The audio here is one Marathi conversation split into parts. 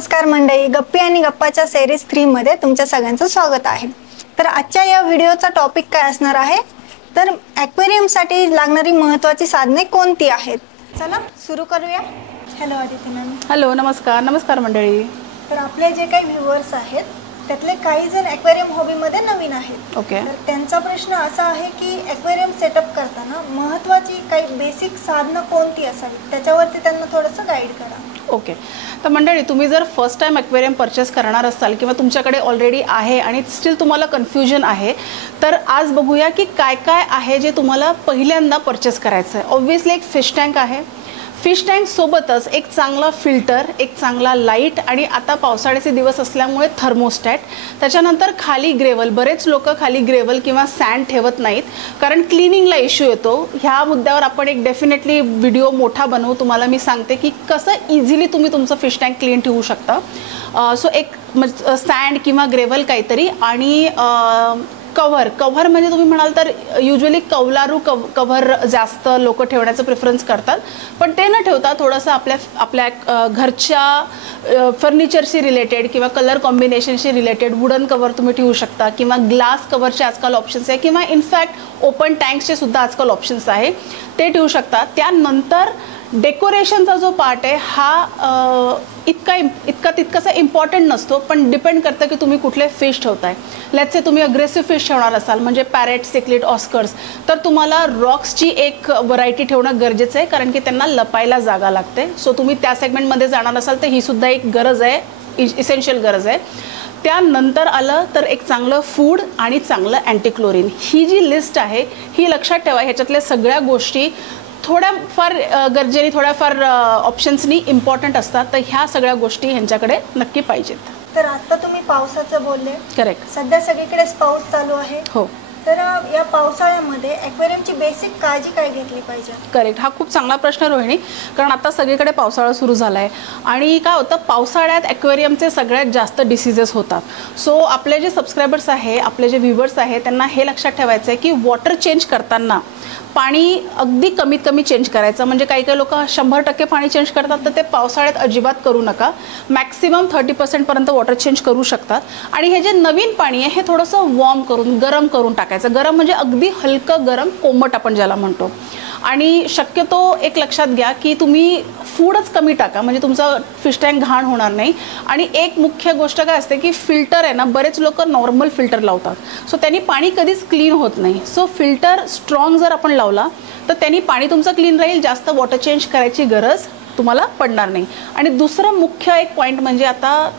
नमस्कार मंडळी, गप्पी आणि गप्पाच्या सिरीज 3 मध्ये तुमच्या सगळ्यांचं स्वागत आहे। तर आजच्या या व्हिडिओचा टॉपिक काय असणार आहे तर ॲक्वेरियम साठी लागणारी महत्त्वाची साधने कोणती आहेत। चला सुरू करूया। Hello Aditi ma'am. हॅलो, नमस्कार मंडळी। तर आपले जे काही व्ह्यूअर्स आहेत त्यातले काही जण ॲक्वेरियम हॉबीमध्ये नवीन आहेत। ओके। तर त्यांचा प्रश्न असा आहे की ॲक्वेरियम सेटअप करताना महत्त्वाची काही बेसिक साधनं कोणती असावी, त्याच्यावरती त्यांना थोडंसं गाईड करा। ओके, तर मंडळी तुम्ही जर फर्स्ट टाइम ॲक्वेरियम परचेस करणार असाल किंवा तुमच्याकडे ऑलरेडी आहे आणि स्टिल तुम्हाला कन्फ्युजन आहे, तर आज बघूया की काय काय आहे जे तुम्हाला पहिल्यांदा परचेस करायचं आहे। ऑब्व्हियसली एक फिश टँक आहे, फिश टँक सोबतच एक चांगला फिल्टर, एक चांगला लाईट आणि आता पावसाळ्याचे दिवस असल्यामुळे थर्मोस्टॅट, त्याच्यानंतर खाली ग्रेवल। बरेच लोक खाली ग्रेवल किंवा सँड ठेवत नाहीत कारण क्लिनिंगला इश्यू येतो। ह्या मुद्द्यावर आपण एक डेफिनेटली व्हिडिओ मोठा बनवू। तुम्हाला मी सांगते की कसं इझिली तुम्ही तुमचं फिश टँक क्लीन ठेवू शकता। सो एक सँड किंवा ग्रेवल काहीतरी आणि कव्हर म्हणजे तुम्ही म्हणाल तर युजली कौलारू कव्हर जास्त लोक ठेवण्याचं प्रेफरन्स करतात, पण ते न ठेवता थोडंसं आपल्या घरच्या फर्निचरशी रिलेटेड किंवा कलर कॉम्बिनेशनशी रिलेटेड वुडन कव्हर तुम्ही ठेवू शकता किंवा ग्लास कव्हरचे आजकाल ऑप्शन्स आहे किंवा इनफॅक्ट ओपन टँक्सचे सुद्धा आजकाल ऑप्शन्स आहे, ते ठेवू शकता। त्यानंतर डेकोरेशनचा जो पार्ट आहे हा इतका तितकासा इम्पॉर्टंट नसतो, पण डिपेंड करतं की तुम्ही कुठले फिश ठेवताय। लेट्स से तुम्ही अग्रेसिव्ह फिश ठेवणार असाल म्हणजे पॅरेट, सिक्लिड, ऑस्कर्स, तर तुम्हाला रॉक्सची एक व्हरायटी ठेवणं गरजेचं आहे कारण की त्यांना लपायला जागा लागते। सो तुम्ही त्या सेगमेंटमध्ये जाणार असाल तर ही सुद्धा एक गरज आहे, इसेन्शियल गरज आहे। त्यानंतर आलं तर एक चांगलं फूड आणि चांगलं अँटीक्लोरीन। ही जी लिस्ट आहे ही लक्षात ठेवा, ह्याच्यातल्या सगळ्या गोष्टी थोड्याफार गरजेने, थोड्याफार ऑप्शन्सनी इम्पॉर्टंट असतात, तर ह्या सगळ्या गोष्टी ह्यांच्याकडे नक्की पाहिजेत। तर आता तुम्ही पावसाचं बोलले, करेक्ट, सध्या सगळीकडेच पाऊस चालू आहे। हो, तर या पावसाळ्यामध्ये ॲक्वेरियमची बेसिक काळजी काय घेतली पाहिजे? करेक्ट, हा खूप चांगला प्रश्न रोहिणी, कारण आता सगळीकडे पावसाळा सुरू झाला आहे आणि काय होतं पावसाळ्यात ॲक्वेरियमचे सगळ्यात जास्त डिसीजेस होतात। सो आपले जे सबस्क्रायबर्स आहे, आपले जे व्ह्यूवर्स आहे, त्यांना हे लक्षात ठेवायचं आहे की वॉटर चेंज करताना पाणी अगदी कमीत कमी चेंज करायचं। म्हणजे काही लोक 100% पाणी चेंज करतात, तर ते पावसाळ्यात अजिबात करू नका। मॅक्सिमम 30% पर्यंत वॉटर चेंज करू शकतात आणि हे जे नवीन पाणी आहे हे थोडंसं वॉर्म करून, गरम करून टाकायचं। गरम म्हणजे अगदी हलकं गरम, कोमट आपण ज्याला म्हणतो। आणि शक्यतो एक लक्षात घ्या की तुम्ही फूडच कमी टाका म्हणजे तुमचा फिश टँक घाण होणार नाही। आणि एक मुख्य गोष्ट काय असते की फिल्टर आहे ना, बरेच लोक नॉर्मल फिल्टर लावतात, सो त्यांनी पाणी कधीच क्लीन होत नाही। सो फिल्टर स्ट्रॉंग जर आपण लावला तर त्यांनी पाणी तुमचं क्लीन राहील, जास्त वॉटर चेंज करायची गरज तुम्हाला पडणार नाही। आणि दुसरं मुख्य एक पॉईंट म्हणजे आता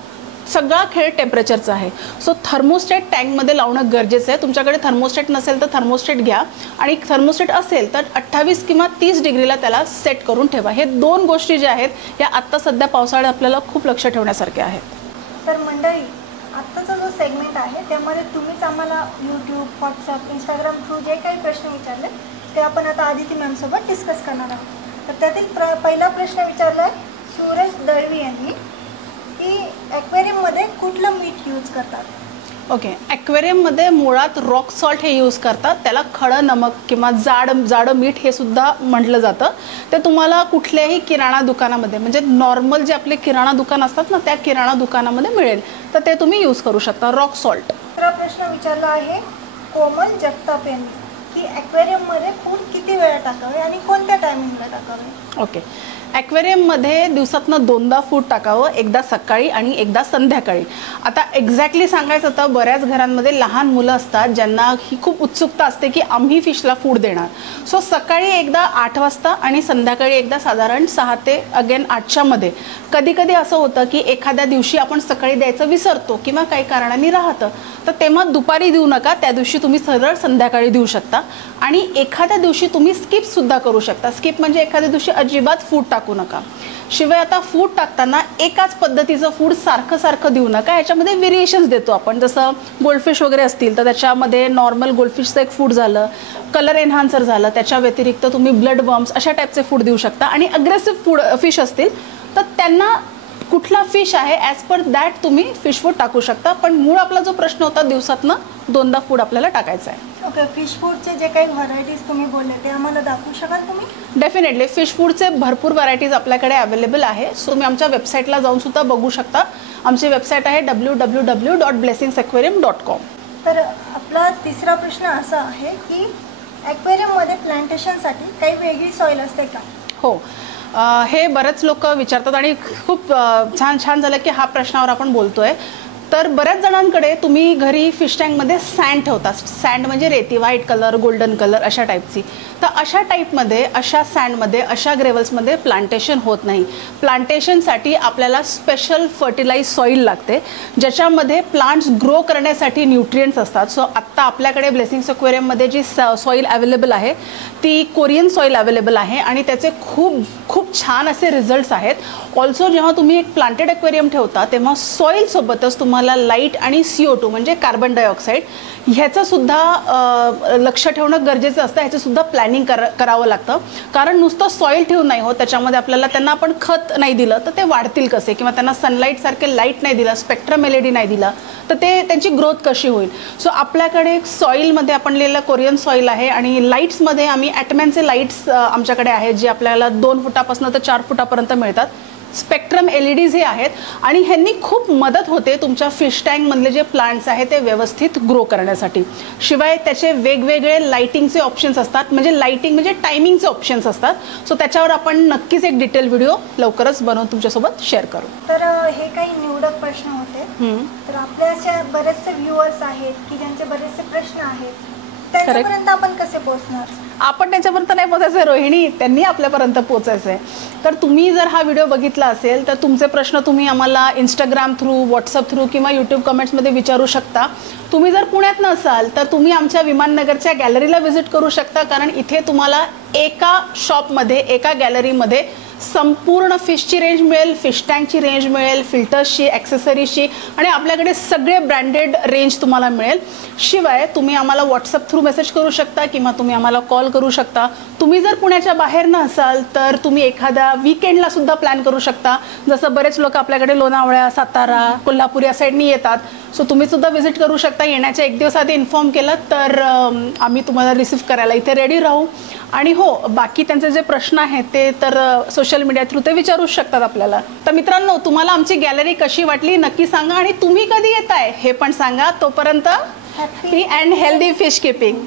सगळा खेळ टेम्परेचरचा आहे, सो थर्मोस्टॅट टँकमध्ये लावणं गरजेचं आहे। तुमच्याकडे थर्मोस्टॅट नसेल तर थर्मोस्टॅट घ्या आणि थर्मोस्टॅट असेल तर 28 किंवा 30 डिग्रीला त्याला सेट करून ठेवा। हे दोन गोष्टी ज्या आहेत या आत्ता सध्या पावसाळ्यात आपल्याला खूप लक्ष ठेवण्यासारख्या आहेत। तर मंडळी, आत्ताचा जो सेगमेंट आहे त्यामध्ये तुम्हीच आम्हाला यूट्यूब, व्हॉट्सअप, इंस्टाग्राम थ्रू जे काही प्रश्न विचारले ते आपण आता आदिती मॅमसोबत डिस्कस करणार आहोत। तर त्यातील पहिला प्रश्न विचारला आहे सूरज दळवी यांनी की ॲक्वेरियममध्ये कुठलं मीठ यूज करतात? ओके, ॲक्वेरियममध्ये मुळात रॉक सॉल्ट हे यूज करतात, त्याला खडं नमक किंवा जाडं मीठ हे सुद्धा म्हटलं जातं। ते तुम्हाला कुठल्याही किराणा दुकानामध्ये म्हणजे नॉर्मल जे आपले किराणा दुकान असतात ना, त्या किराणा दुकानामध्ये मिळेल, तर ते तुम्ही यूज करू शकता, रॉक सॉल्ट। दुसरा प्रश्न विचारला आहे कोमल जगताप यांनी की ॲक्वेरियममध्ये फूड किती वेळा टाकावे आणि कोणत्या टायमिंगला टाकावे? ओके, ॲक्वेरियममध्ये दिवसातनं 2दा फूड टाकावं, एकदा सकाळी आणि एकदा संध्याकाळी। आता एक्झॅक्टली सांगायचं तर बऱ्याच घरांमध्ये लहान मुलं असतात ज्यांना ही खूप उत्सुकता असते की आम्ही फिशला फूड देणार। सो सकाळी एकदा 8 वाजता आणि संध्याकाळी एकदा साधारण 6 ते अगेन 8च्या मध्ये। कधी कधी असं होतं की एखाद्या दिवशी आपण सकाळी द्यायचं विसरतो किंवा काही कारणाने राहतं, तर तेव्हा दुपारी देऊ नका, त्या दिवशी तुम्ही सरळ संध्याकाळी देऊ शकता। आणि एखाद्या दिवशी तुम्ही स्किपसुद्धा करू शकता। स्किप म्हणजे एखाद्या दिवशी अजिबात फूड टाकू नका। शिवाय आता फूड टाकताना एकाच पद्धतीचं फूड सारखं देऊ नका, ह्याच्यामध्ये व्हेरिएशन्स देतो आपण। जसं गोल्डफिश वगैरे असतील तर त्याच्यामध्ये नॉर्मल गोल्डफिशचं एक फूड झालं, कलर एन्हान्सर झालं, त्याच्या व्यतिरिक्त तुम्ही ब्लड वर्म्स अशा टाईपचे फूड देऊ शकता। आणि अग्रेसिव्ह फूड फिश असतील तर त्यांना कुठला फिश आहे ॲज पर दॅट तुम्ही फिश फूड टाकू शकता. पण मूळ आपला जो प्रश्न होता दिवसातनं 2दा फूड आपल्याला टाकायचं आहे. ओके, फिश फूडचे जे काही व्हरायटीज तुम्ही बोलले ते आम्हाला दाखवू शकाल तुम्ही? डेफिनेटली फिश फूडचे भरपूर व्हरायटीज आपल्याकडे अवेलेबल आहे. सो तुम्ही आमच्या वेबसाईटला जाऊन सुद्धा बघू शकता. आमची वेबसाईट आहे www.blessingsaquarium.com. तर आपला तिसरा प्रश्न असा आहे की ॲक्वेरियममध्ये प्लांटेशनसाठी काही वेगळी सॉईल असते का? हो, हे बरेच लोक विचारतात आणि खूप छान झालं की हा प्रश्नावर आपण बोलतोय. तर बऱ्याच जणांकडे तुम्ही घरी फिश टँकमध्ये सँड ठेवता. सँड म्हणजे रेती, व्हाईट कलर, गोल्डन कलर अशा टाईपची. तर अशा टाईपमध्ये, अशा सँडमध्ये, अशा ग्रेवल्समध्ये प्लांटेशन होत नाही. प्लांटेशनसाठी आपल्याला स्पेशल फर्टिलाइज सॉईल लागते, ज्याच्यामध्ये प्लांट्स ग्रो करण्यासाठी न्यूट्रिएंट्स असतात. सो आत्ता आपल्याकडे ब्लेसिंग्स एक्वेरियममध्ये जी सॉईल अवेलेबल आहे ती कोरियन सॉईल अवेलेबल आहे आणि त्याचे खूप छान असे रिझल्ट्स आहेत. ऑल्सो जेव्हा तुम्ही एक प्लांटेड एक्वेरियम ठेवता तेव्हा सॉईलसोबतच तुम्हाला लाईट आणि CO2 म्हणजे कार्बन डायऑक्साईड ह्याचंसुद्धा लक्ष ठेवणं गरजेचं असतं. ह्याचंसुद्धा प्लॅनिंग करावं लागतं. कारण नुसतं सॉईल ठेवून नाही होत, त्याच्यामध्ये आपल्याला त्यांना आपण खत नाही दिलं तर ते वाढतील कसे, किंवा त्यांना सनलाईटसारखे लाईट नाही दिला, स्पेक्ट्रम LED नाही दिला तर ते त्यांची ग्रोथ कशी होईल. सो आपल्याकडे सॉईलमध्ये आपण लिहिलेलं कोरियन सॉईल आहे आणि लाईट्समध्ये आम्ही ॲटमॅनचे लाईट्स आमच्याकडे आहेत जे आपल्याला 2 फुटापासून तर 4 फुटापर्यंत मिळतात. स्पेक्ट्रम LEDs हे आहेत आणि ह्यांनी खूप मदत होते तुमच्या फिश टँकमधले जे प्लांट्स आहेत ते व्यवस्थित ग्रो करण्यासाठी. शिवाय त्याचे वेगवेगळे लाईटिंगचे ऑप्शन्स असतात, म्हणजे लाईटिंग म्हणजे टायमिंगचे ऑप्शन्स असतात. सो त्याच्यावर आपण नक्कीच एक डिटेल व्हिडिओ लवकरच बनवून तुमच्यासोबत शेअर करू. तर हे काही निवडक प्रश्न होते. तर आपल्या अशा बरेचसे व्ह्युअर्स आहेत की ज्यांचे बरेचसे प्रश्न आहेत, त्यांच्यापर्यंत आपण कसे पोहोचणार? आपण त्यांच्यापर्यंत नाही पोचायचं रोहिणी, त्यांनी आपल्यापर्यंत पोचायचं आहे. तर तुम्ही जर हा व्हिडिओ बघितला असेल तर तुमचे प्रश्न तुम्ही आम्हाला इंस्टाग्राम थ्रू, व्हॉट्सअप थ्रू किंवा यूट्यूब कमेंट्समध्ये विचारू शकता. तुम्ही जर पुण्यात नसाल तर तुम्ही आमच्या विमाननगरच्या गॅलरीला व्हिजिट करू शकता, कारण इथे तुम्हाला एका शॉपमध्ये, एका गॅलरीमध्ये संपूर्ण फिशची रेंज मिळेल, फिश टँकची रेंज मिळेल, फिल्टर्सची, ॲक्सेसरीजची आणि आपल्याकडे सगळे ब्रँडेड रेंज तुम्हाला मिळेल. शिवाय तुम्ही आम्हाला व्हॉट्सअप थ्रू मेसेज करू शकता किंवा तुम्ही आम्हाला कॉल करू शकता. तुम्ही जर पुण्याच्या बाहेर नसाल तर तुम्ही एखाद्या वीकेंडला सुद्धा प्लॅन करू शकता. जसं बरेच लोक आपल्याकडे लोणावळा, सातारा, कोल्हापूर या साईडनी येतात. सो तुम्ही सुद्धा व्हिजिट करू शकता. येण्याच्या 1 दिवस आधी इन्फॉर्म केलं तर आम्ही तुम्हाला रिसीव्ह करायला इथे रेडी राहू. आणि हो, बाकी त्यांचे जे प्रश्न आहेत ते तर सोशल मीडिया थ्रू ते विचारू शकतात आपल्याला. तर मित्रांनो, तुम्हाला आमची गॅलरी कशी वाटली नक्की सांगा आणि तुम्ही कधी येताय हे पण सांगा. तोपर्यंत happy and healthy fish keeping.